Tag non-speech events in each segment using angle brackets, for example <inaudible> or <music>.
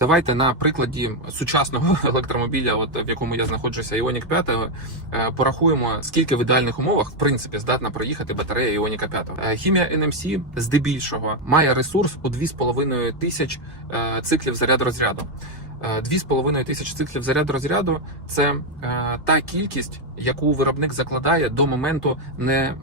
Давайте на прикладі сучасного <laughs> електромобіля, от в якому я знаходжуся, Ioniq 5, е, порахуємо, скільки в ідеальних умовах в принципі здатна проїхати батарея Ioniq 5. Е, Хімія NMC здебільшого має ресурс у 2,5 тисяч е, циклів заряду розряду. Е, 2,5 тисяч циклів заряду розряду це та кількість, яку виробник закладає до моменту не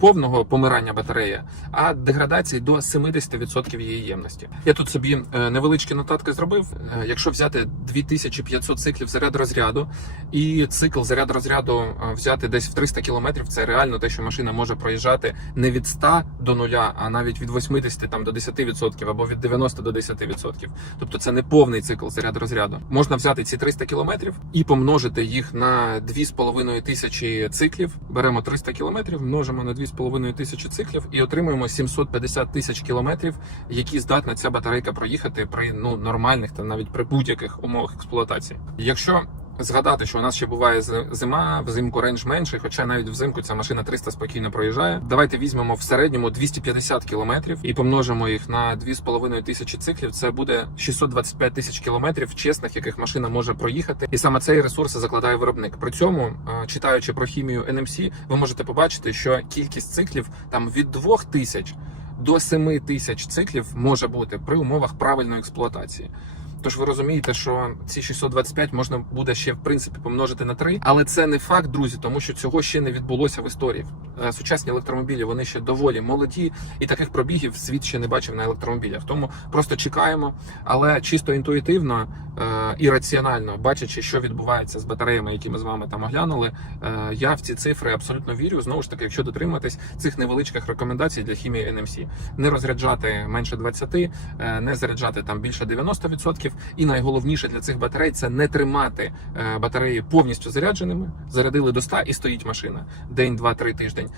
повного помирання батареї, а деградації до 70% її ємності. Я тут собі е, невеличкі нотатки зробив. Е, Якщо взяти 2500 циклів заряду розряду і цикл заряду розряду е, взяти десь в 300 кілометрів, це реально те, що машина може проїжджати не від 100 до 0, а навіть від 80 там до 10% або від 90 до 10%. Тобто це не повний цикл заряду розряду. Можна взяти ці 300 кілометрів і помножити їх на 2,5 тисячі циклів. Беремо 300 кілометрів, множимо на 2,5 тисячі циклів і отримуємо 750 тисяч кілометрів, які здатна ця батарейка проїхати при ну нормальних та навіть при будь-яких умовах експлуатації. Якщо Згадати, що у нас ще буває зи- зима, взимку рейндж менший, хоча навіть взимку ця машина 300 спокійно проїжджає. Давайте візьмемо в середньому 250 кілометрів і помножимо їх на 2,5 тисячі циклів. Це буде 625 тисяч кілометрів чесних, яких машина може проїхати. І саме цей ресурс закладає виробник. При цьому, е, читаючи про хімію NMC, ви можете побачити, що кількість циклів там від 2000 до 7 тисяч циклів може бути при умовах правильної експлуатації. Тож ви розумієте, що ці 625 можна буде ще в принципі помножити на 3, але це не факт, друзі, тому що цього ще не відбулося в історії. Е, Сучасні електромобілі вони ще доволі молоді, і таких пробігів світ ще не бачив на електромобілях. Тому просто чекаємо, але чисто інтуїтивно е, і раціонально, бачачи, що відбувається з батареями, які ми з вами там оглянули, е, я в ці цифри абсолютно вірю. Знову ж таки, якщо дотриматись цих невеличких рекомендацій для хімії NMC. не розряджати менше 20, е, не заряджати там більше 90%. І найголовніше для цих батарей це не тримати е, батареї повністю зарядженими. Зарядили до 100 і стоїть машина день, два, три тиждень.